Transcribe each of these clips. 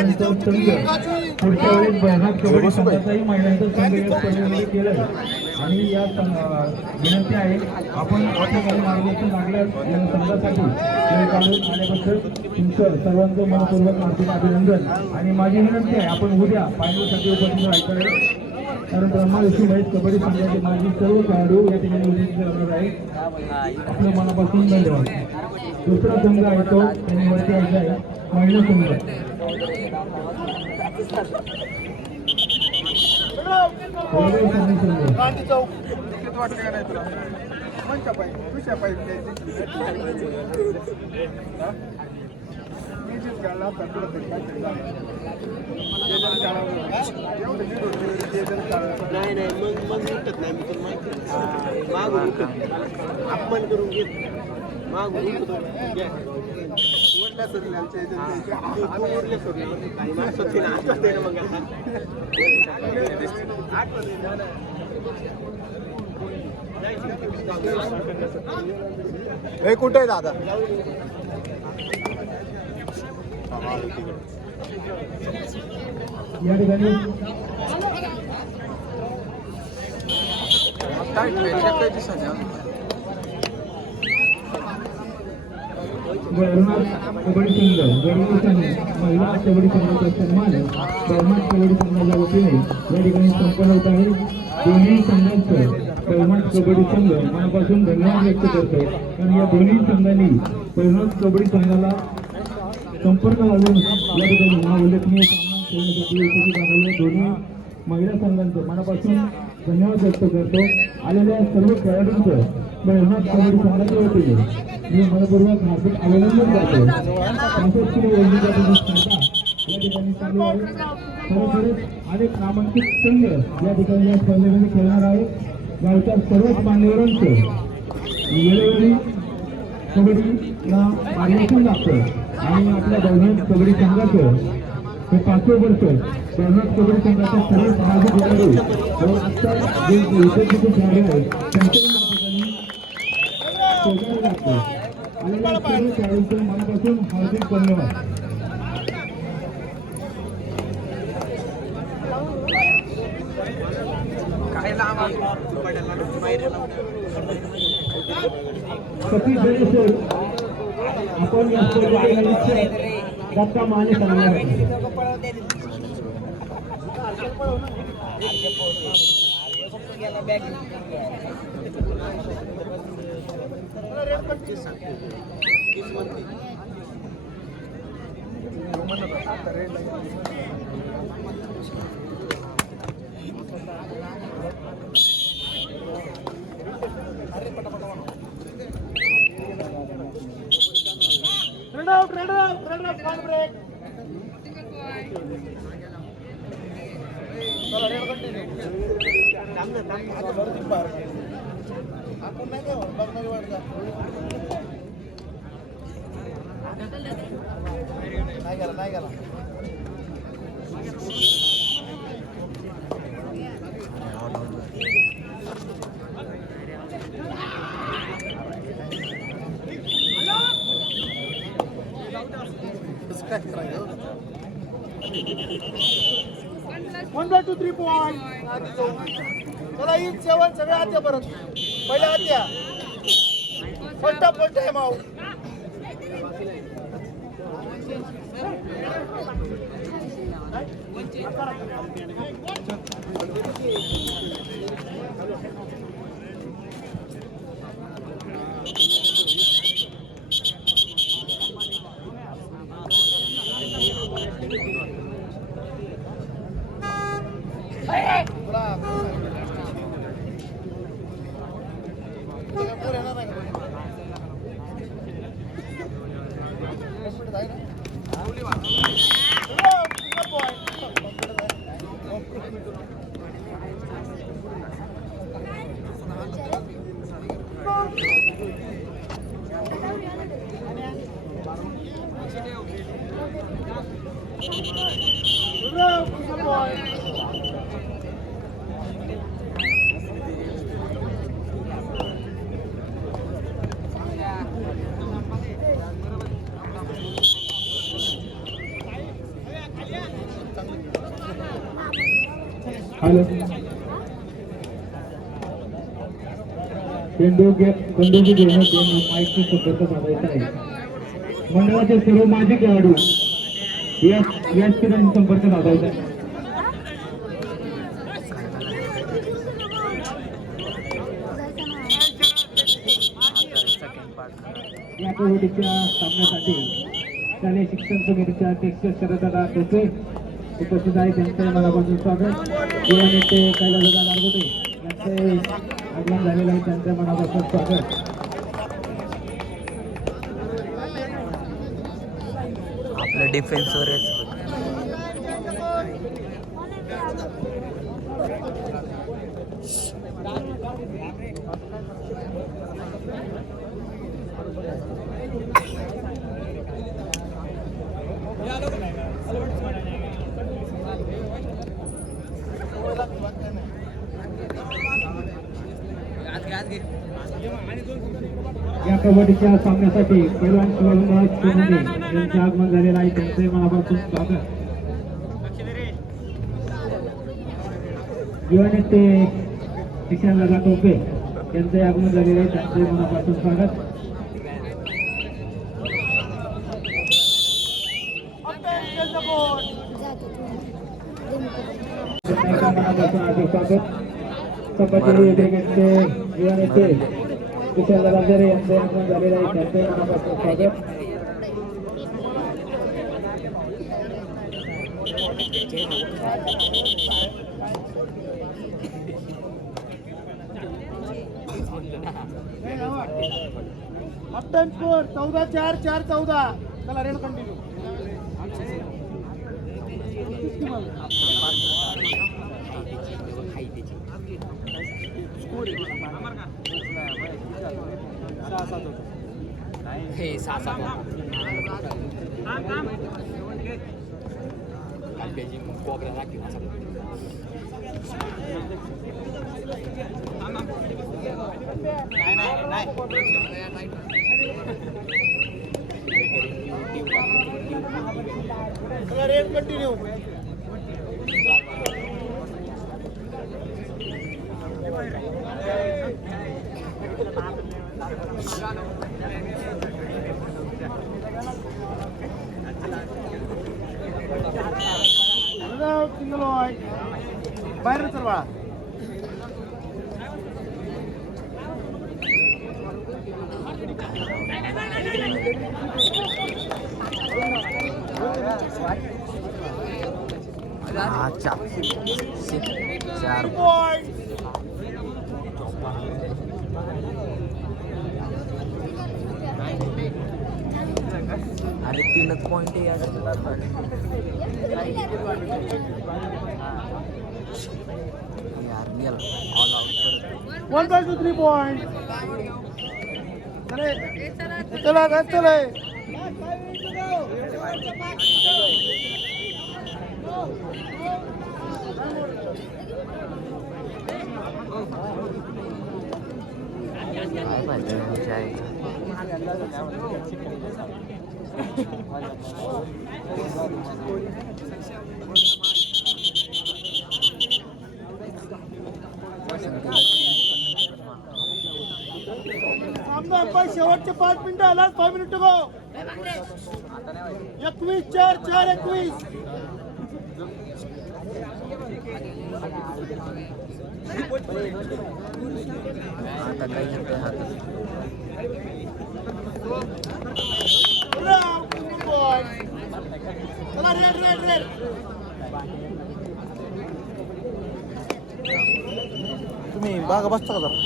पुढच्या वेळेस बहिणात कबड्डी संघाचाही महिलांचा संघ या स्पर्धेमध्ये केलं आणि या विनंती आहे आपण आपल्या काही मार्गदर्शन लागल्यास या संघासाठी आल्याबद्दल तुमचं सर्वांचं मनपूर्वक हार्दिक अभिनंदन आणि माझी विनंती आहे आपण उद्या फायनलसाठी उपस्थित राहायचं कारण ब्रह्माविषयी महेश कबड्डी संघाचे माजी सर्व खेळाडू या ठिकाणी उपस्थित राहणार आहे आपल्या मनापासून धन्यवाद. दुसरा संघ आहे तो त्यांनी वरती यायचा आहे महिला संघ नाही नाही मग उठत नाही मी तुला माहिती मागून उठत अपमान करून घेत मागून उठतो ओढल्या सर ओढल्या सर काही माणसं तिला आठवते ना मग हे कुठे आहे दादा या ठिकाणी कबड्डी संघ महिला कबड्डी संघाचा सन्मान बळमाट कबड्डी संघाच्या वतीने या ठिकाणी संपन्न होत आहे. दोन्ही संघांचं बळमाट कबड्डी संघ मनापासून धन्यवाद व्यक्त करतो कारण या दोन्ही संघांनी बळमाट कबड्डी संघाला संपर्क साधून या ठिकाणी हा उल्लेखनीय सामना खेळण्यासाठी उपस्थित राहिलेल्या दोन्ही महिला संघांचं मनापासून धन्यवाद व्यक्त करतो. आलेल्या सर्व खेळाडूंचं बळमाट कबड्डी संघाच्या वतीने मी मनपूर्वक हार्दिक अभिनंदन करतो. 65 किलो वजनीच्या स्पर्धा या ठिकाणी चालू आहे. खरोखरच अनेक नामांकित संघ या ठिकाणी या स्पर्धेमध्ये खेळणार आहेत. गावच्या सर्वच मान्यवरांचं वेळोवेळी कबड्डीला मार्गदर्शन लागतं आणि आपल्या बळमाट कबड्डी संघाचं हे 5 वर्ष बळमाट कबड्डी संघाच्या सर्व सामाजिक खेळाडू व आजच्या जे विद्यार्थी खेळाडू आहेत त्यांच्याही शोधायला लागतं. आलेल्या सर्व खेळाडूंचं मनापासून हार्दिक धन्यवाद. सतीश जयेश्वर आपण या स्पर्धेचे दत्ता माने करणार नाही गेला वन बाय 2 3 पॉइंट चला ही जेवण सगळ्या आत्या परत पहिल्या आत्या फटाफट आहे माऊ हॅलो बंदूकी घेऊन माईकची संपर्क साधायचा आहे. मंडळाचे सर्व माजी खेळाडू याच ठिकाणी संपर्क साधायचा आहे. या कबड्डीच्या सामन्यासाठी शालेय शिक्षण समितीच्या अध्यक्ष शरददादा टोपे उपस्थित आहे. त्यांचं मनापासून स्वागत. युवा नेते कैलासदादा नारगोटे यांचे आगमन झालेलं आहे. त्यांचं मनापासून स्वागत. आपल्या डिफेन्सवरच या कबड्डीच्या सामन्यासाठी पैलवान शिवाजीराव सोनवणे यांचे आगमन झालेलं आहे. त्यांचे मनापासून स्वागत. युवा नेते किशनदादा टोपे यांचे आगमन झालेले आहे. त्यांचे मनापासून स्वागत. मनापासून हार्दिक स्वागत. संभाजी ब्रिगेडचे युवा नेते किशनदादा जरे यांचे आगमन झालेले आहे. त्यांचे मनापासून स्वागत. अपटन स्कोर 14-4 4-14. चला रेन कंटिन्यू. हे सासा कोबरा लागतील चला रेन कंटिन्यू. सिंगल वाईट बाहेर चल बाळा. चार अरे 3 पॉइंट यार नियल ऑल आउट 1/3 पॉइंट. चला चला. काय पाहिजे शेवटचे 5 मिनिटं आला. 5 मिनिटं गो. 21-4-4-21. आता काही येते हातात चला रेड. तुम्ही बागा बसता का जरा.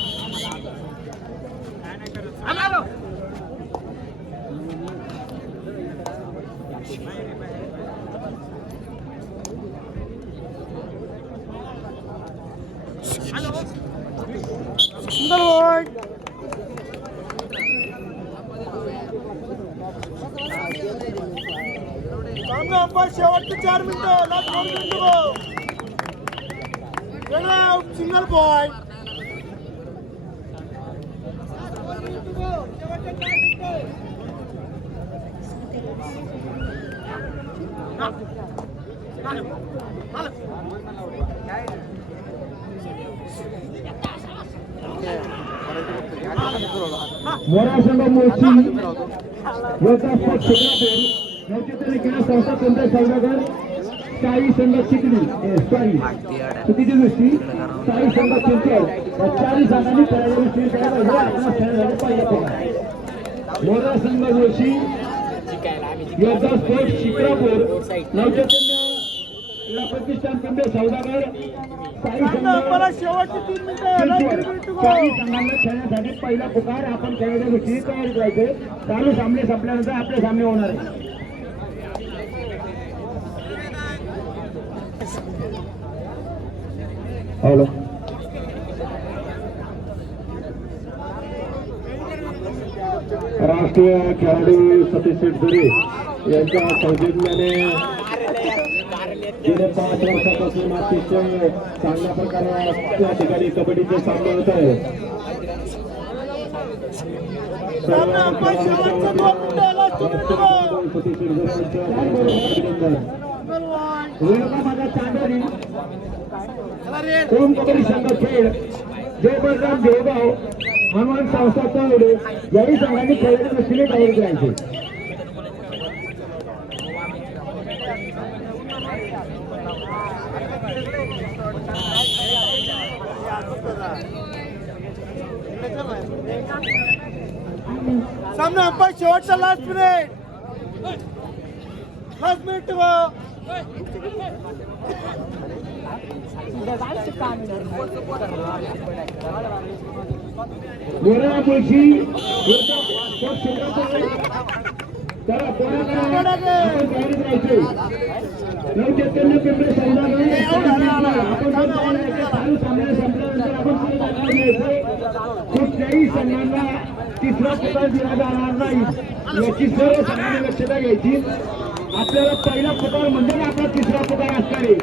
सिंगल वाईट. शेवटचे 4 मिनिटं. लास्ट 2 मिनिटं. Single boy. मोरा संघ मोर्ची योद्धा स्पॉट क्षेत्रातील नवचेतन क्रीडा संस्था कोणत्या सौदागर साई संघ चिखली सॉरी चुकीची दृष्टी साई संघ चिंचवड या चारही संघांनी खेळाडू स्थिर करायला आपणास खेळायला पाहिजे. मोरा संघ जोशी योद्धा स्पोर्ट्स शिक्रापूर नवचैतन्य क्रीडा प्रतिष्ठान कोणत्या सौदागर साई संघ चारही संघांना खेळण्यासाठी पहिला पुकार आपण खेळाडू गोष्टी तयारी करायचे. चालू सामने संपल्यानंतर आपले सामने होणार आहे. हॅलो राष्ट्रीय खेळाडू सतीश शेटदरे यांच्या सौजन्याने गेल्या 5 वर्षापासून अतिशय चांगल्या प्रकारे त्या ठिकाणी कबड्डीचे सामने होत आहे. माझा चांदोली ओम कबड्डी संघ खेळ जयबलराम देवगाव हनुमान संस्था तावडे याही संघांनी खेळाडू गोष्टीने तयारी करायचे. सामना अंपायर शेवटचा लास्ट मिनिट मोरा मुळशी नवचैतन्य पिंपळे कुठल्याही संघांना तिसरा पुकार दिला जाणार नाही याची सर्व संघांनी लक्षता घ्यायची. आपल्याला पहिला पुकार म्हणजे आपला तिसरा पुकार असणार आहे.